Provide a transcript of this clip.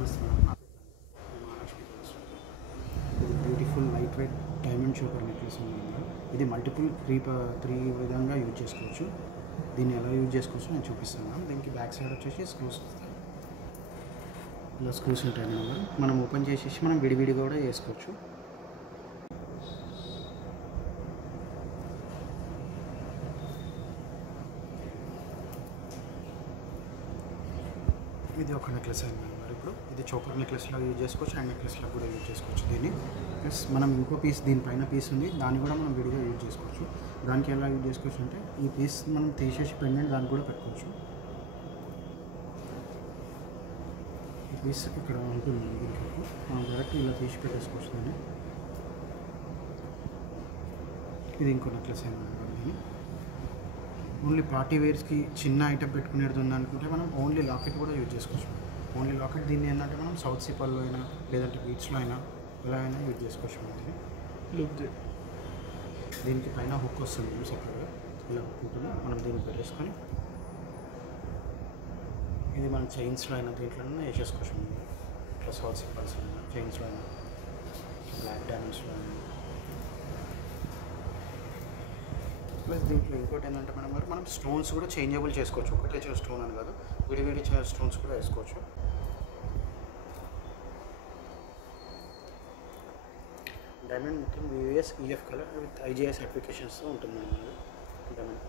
ఇది beautiful light weight diamond choker necklace ఉంది. ఇది మల్టిపుల్ త్రీ విధంగా యూజ్ చేసుకోవచ్చు. దీన్ని ఎలా యూజ్ చేసుకోవచ్చు నేను చూపిస్తాను. దీనికి బ్యాక్ సైడ్ వచ్చేసి స్క్రూస్ వస్తాయి. ఇలా స్క్రూస్ ఉంటాయి అన్నమాట. మనం ఓపెన్ చేసేసి మనం విడివిడిగా కూడా చేసుకోవచ్చు. ఇది ఒక నెక్లెస్ అయింది మరి. ఇప్పుడు ఇది చోకర్ నెక్లెస్లో యూజ్ చేసుకోవచ్చు, హ్యాండ్ నెక్లెస్లో కూడా యూజ్ చేసుకోవచ్చు దీన్ని. ప్లస్ మనం ఇంకో పీస్ దీనిపైన పీస్ ఉంది, దాన్ని కూడా మనం విడిగా యూజ్ చేసుకోవచ్చు. దానికి ఎలా యూజ్ చేసుకోవచ్చు అంటే ఈ పీస్ మనం తీసేసి పెండెంట్ దానికి కూడా పెట్టుకోవచ్చు. ఈ పీస్ ఇక్కడ ఉంటుంది దీనికి, మనం డైరెక్ట్ ఇలా తీసి పెట్టేసుకోవచ్చు దాన్ని. ఇది ఇంకో నెక్లెస్ అయింది దీన్ని. ఓన్లీ పార్టీ వేర్స్కి చిన్న ఐటమ్ పెట్టుకునేది ఉందనుకుంటే మనం ఓన్లీ లాకెట్ కూడా యూజ్ చేసుకోవచ్చు. ఓన్లీ లాకెట్ దీన్ని ఏంటంటే మనం సౌత్ సిపల్లో అయినా లేదంటే బీచ్లో అయినా ఎలా అయినా యూజ్ చేసుకోవచ్చు. మనకి దీనికి పైన హుక్ వస్తుంది సెపరేట్గా, ఇలా హుక్ ఉంటుంది. మనం దీన్ని పెట్టేసుకొని ఇది మన చైన్స్లో అయినా దీంట్లో వేసేసుకోవచ్చు. ఇట్లా సౌత్ సిపల్స్ అయినా చైన్స్లో అయినా బ్లాక్ డైమండ్స్లో అయినా. ప్లస్ దీంట్లో ఇంకోటి ఏంటంటే మనం స్టోన్స్ కూడా చేంజబుల్ చేసుకోవచ్చు. ఒకటే స్టోన్ అని కాదు, విడివిడి స్టోన్స్ కూడా వేసుకోవచ్చు. డైమండ్ మొత్తం US EF colour with IGS అప్లికేషన్స్తో ఉంటుంది డైమండ్.